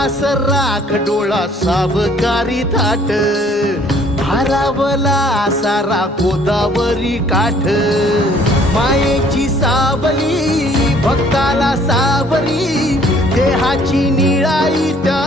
आकाश राख डोळा सावकारी थाट भारावला सारा गोदावरी काठ मायेची सावली भक्ताला सावरी देहाची निळाई त्या